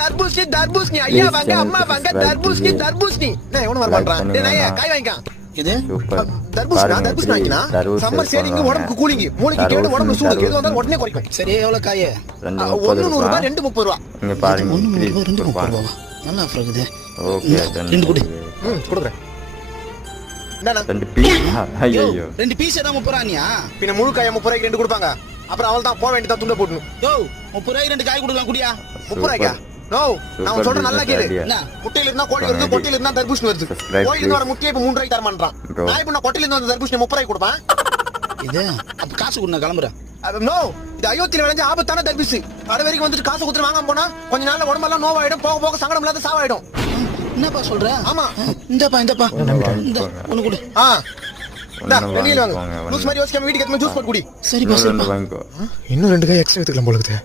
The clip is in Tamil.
தர்பூசணி தர்பூசணி ஐயா வாங்க அம்மா வாங்க தர்பூசணி தர்பூசணி நான் எவன வர பண்றான் டேய் ஐயா காய் வாங்கிக்க இது தர்பூசணி தர்பூசணி வாங்கினா சம்மர் சேலிங் உடம்புக்கு கூலிங் மூளைக்கு கேடு உடம்பு சூடு எது வந்தாலும் உடனே குறைக்கும் சரி எவ்வளவு காய் 1 100 ரூபாய் 2 30 ரூபாய் இங்க பாருங்க 2 30 ரூபாய் நல்லா ஆஃபர் இருக்குது ஓகே ரெண்டு குடி கொடுக்குறேன் என்னடா ரெண்டு பீஸ் ஐயோ ரெண்டு பீஸ் ஏதா 30 ரூபாயா பின்ன முழு காய் 30 ரூபாய்க்கு ரெண்டு கொடுப்பாங்க அப்புறம் அவள் தான் போக வேண்டியதா துண்ட போடணும் யோ 30 ரூபாய்க்கு ரெண்டு காய் கொடுக்கலாம் குடியா 30 ரூபாய்க்கா நோ நான் சொல்ற நல்லா கேளு என்ன முட்டையில இருந்தா கோழி வருது கொட்டையில இருந்தா தர்பூசணி வருது கோழில இருந்து வர முட்டையை இப்ப 3 ரூபாய்க்கு தர மாட்டான் நான் இப்ப கொட்டையில இருந்து வந்த தர்பூசணி 30 ரூபாய்க்கு கொடுப்பேன் இது அப்ப காசு கொடுங்க கிளம்புறேன் நோ இது அயோத்தியில விளைஞ்ச ஆபத்தான தர்பூசணி அது வரைக்கும் வந்துட்டு காசு கொடுத்து வாங்காம போனா கொஞ்ச நாள்ல உடம்பெல்லாம் நோவாயிடும் போக போக சங்கடம் இல்லாத சாவாயிடும் என்னப்பா சொல்ற ஆமா இந்தப்பா இந்த ஒண்ணு கொடு வெளியில வாங்க ஜூஸ் மாதிரி யோசிக்காம வீட்டுக்கு எத்தனை ஜூஸ் போட்டு குடி சரிப்பா சரிப்பா வாங்கிக்கோ இன்னும் 2 காய் எக்ஸ்ட்ரா எடுத்துக்கலாம் போல இருக்குது